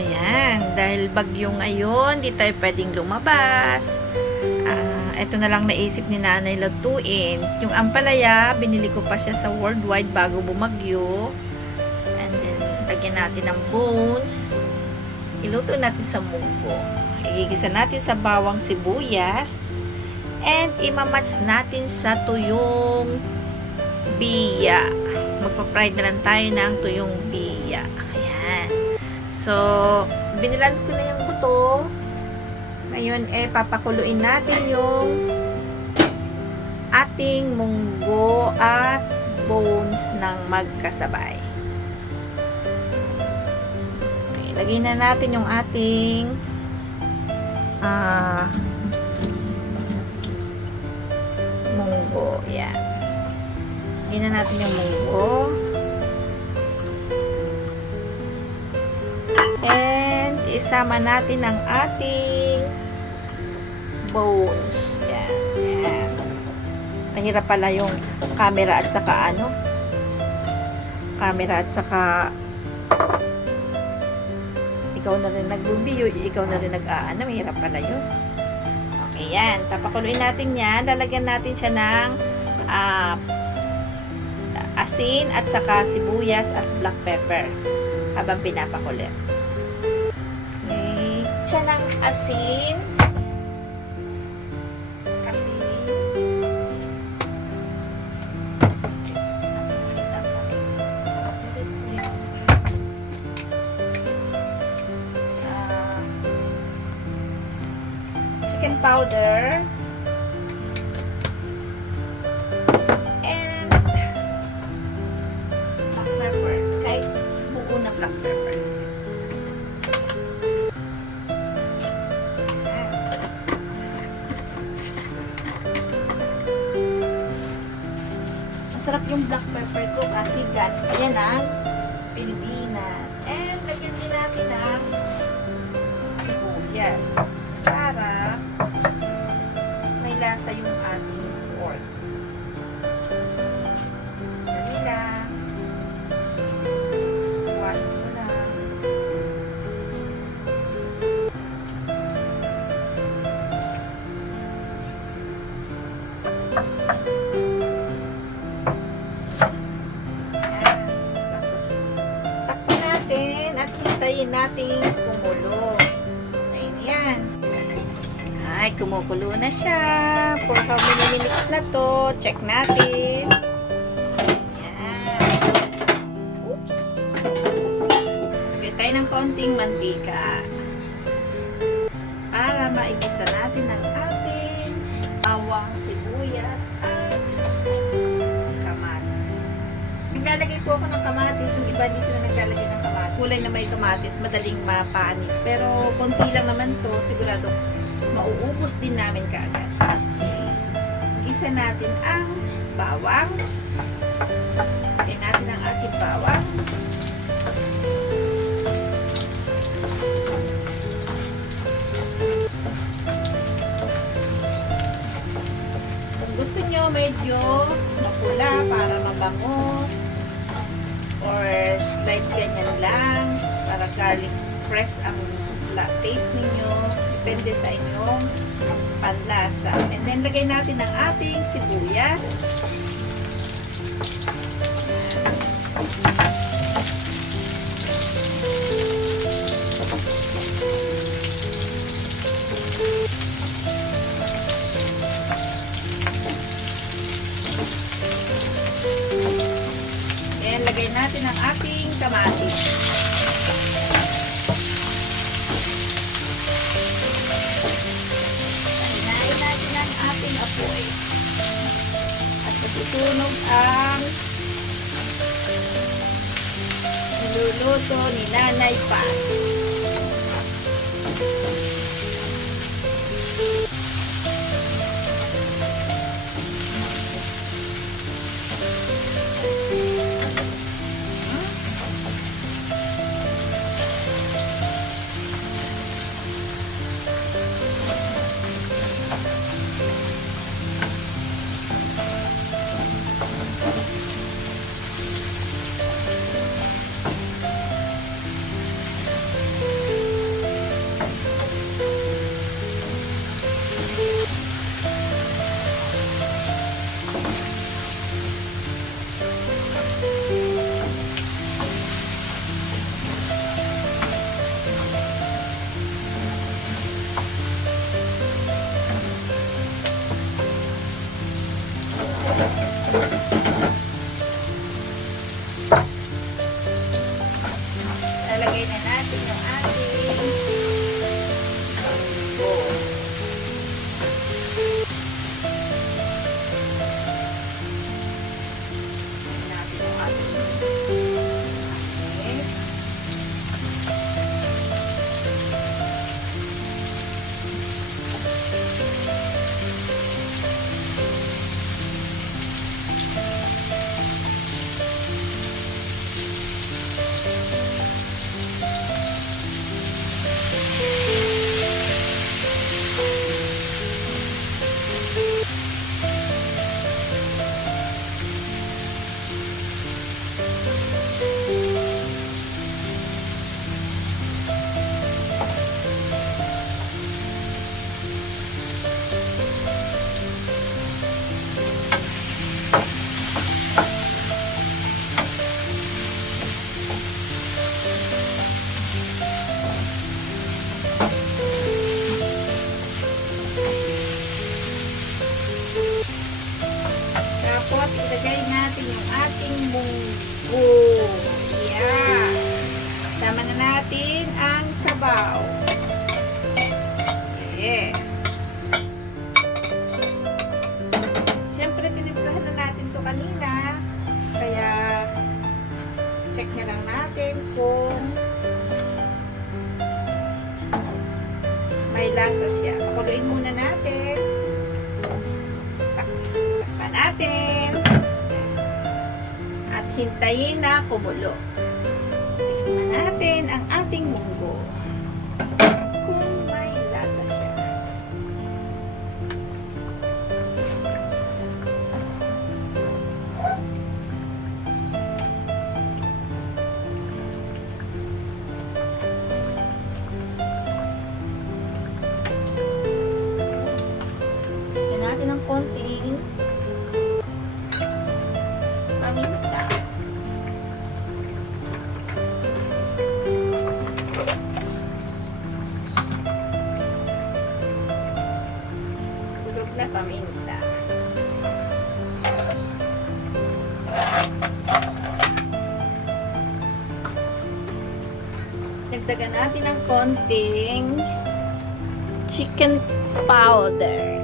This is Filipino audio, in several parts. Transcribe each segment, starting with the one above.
Ayan, dahil bagyo ngayon, di tayo pwedeng lumabas. Ito na lang naisip ni nanay lutuin. Yung ampalaya, binili ko pa siya sa Worldwide bago bumagyo. And then, lagyan natin ng bones. Iluto natin sa munggo. Igigisa natin sa bawang sibuyas. And imamatch natin sa tuyong biya. Magpa-fried na lang tayo ng tuyong biya. Ayan. So, binilans ko na yung buto. Ngayon, papakuluin natin yung ating munggo at bones ng magkasabay. Okay, lagyan na natin yung ating munggo. Yan. Lagyan na natin yung munggo. And isama natin ang ating bones. Yan. Yan. Mahirap pala yung camera at saka camera at saka ikaw na rin nag-video, ikaw na rin mahirap pala yun. Okay, yan. Papakuluin natin yan. Lalagyan natin siya ng asin at saka sibuyas at black pepper habang pinapakulit. Okay. Siya ng asin. Chicken powder and black pepper, kahit buo na black pepper. Masarap yung black pepper ko kasi ayan ang Pilipinas. And lagyan din natin ang sibuyas para may lasa yung ating pork. Dali lang. Kuhain mo lang. Ayan. Tapos, takpan natin at hintayin natin kumulo. Ayan. Ay, kumukulo na siya. For how many minutes na to? Check natin. Ayan. Oops. Lagyan tayo ng konting mantika. Para maigisa natin ang ating bawang sibuyas at kamatis. Naglalagay po ako ng kamatis. Yung iba di sila naglalagay ng kamatis. Kulay na may kamatis, madaling mapanis. Pero konti lang naman to, sigurado mauubos din namin kaagad. Okay. Gisa natin ang bawang. Lagyan natin ang ating bawang. Kung gusto nyo medyo mapula para mabango or slight ganyan lang para garlic press ang taste ninyo. Depende sa inyong panlasa. And then, lagay natin ang ating sibuyas. And lagay natin ang ating kamatis. Apoy. At masusunog ang niluluto ni Nanay Paz. Ilagay na natin yung ating munggo. Natin yung ating tapos ilagay natin yung ating munggo. Yan. Sama na natin ang sabaw. Yes. Siyempre, tinimplahan na natin to kanina. Kaya, check na lang natin kung may lasa siya. Pakuluin muna natin. Takpan natin. At hintayin na kumulo. Tikman natin ang ating munggo. Kung may lasa siya. Lagyan natin ng konting paminta. Tulog na paminta. Dagdagan natin ng konting chicken powder.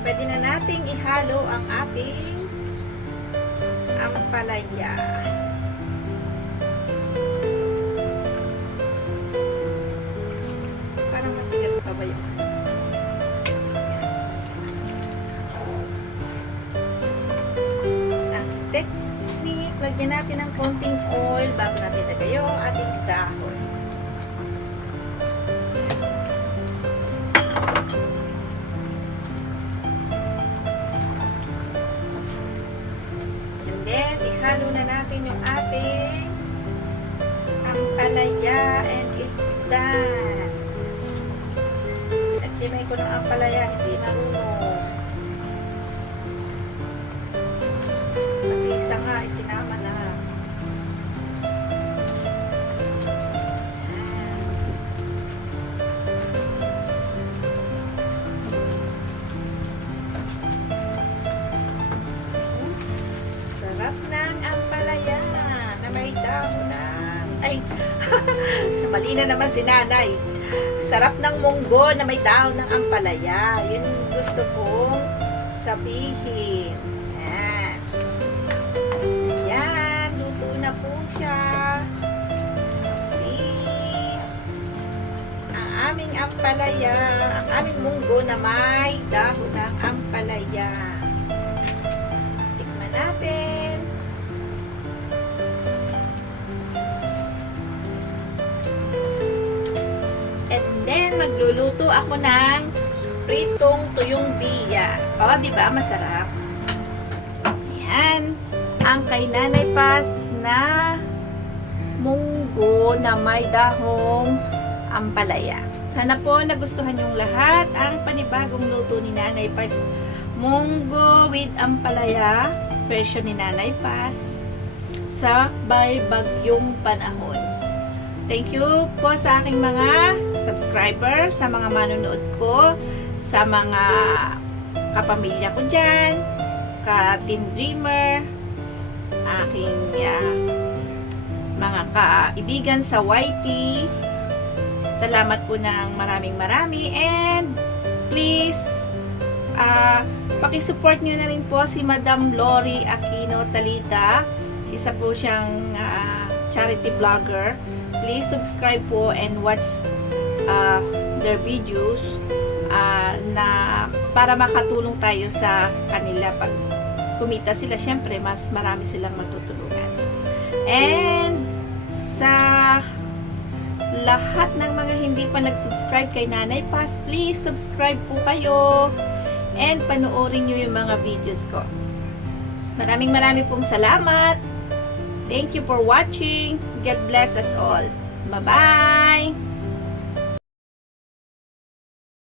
Pwede na nating ihalo ang ating ampalaya. Parang matigas pa ba yun? Ang technique, lagyan natin ng konting oil bago natin lagay yung ating dahon. Ihalo na natin yung ating ampalaya and it's done. Nagkimay ko ng ampalaya, hindi marunong. Mag-isa nga, isinama na. Sarap ng ampalaya na may dahon ng... Ay, mali na naman si nanay. Sarap ng munggo na may dahon ng ampalaya. Yun gusto kong sabihin. Ayan. Ayan, luto na po siya. See? Ang aming ampalaya, ang aming munggo na may dahon ng ampalaya. Tikman natin. Magluluto ako ng pritong tuyong biya. O, di ba? Masarap. Ayan. Ang kay Nanay Paz na munggo na may dahong ampalaya. Sana po nagustuhan yung lahat ang panibagong luto ni Nanay Paz munggo with ampalaya, version ni Nanay Paz, sa may bagyong panahon. Thank you po sa aking mga subscribers, sa mga manonood ko, sa mga kapamilya ko dyan, ka-Team Dreamer, aking mga kaibigan sa YT. Salamat po ng maraming and please pakisupport nyo na rin po si Madam Lori Aquino Talita. Isa po siyang charity vlogger. Please subscribe po and watch their videos na para makatulong tayo sa kanila. Pag kumita sila, syempre mas marami silang matutulungan. And sa lahat ng mga hindi pa nag-subscribe kay Nanay Paz, please subscribe po kayo and panoorin nyo yung mga videos ko. Maraming pong salamat. Thank you for watching. God bless us all. Bye-bye!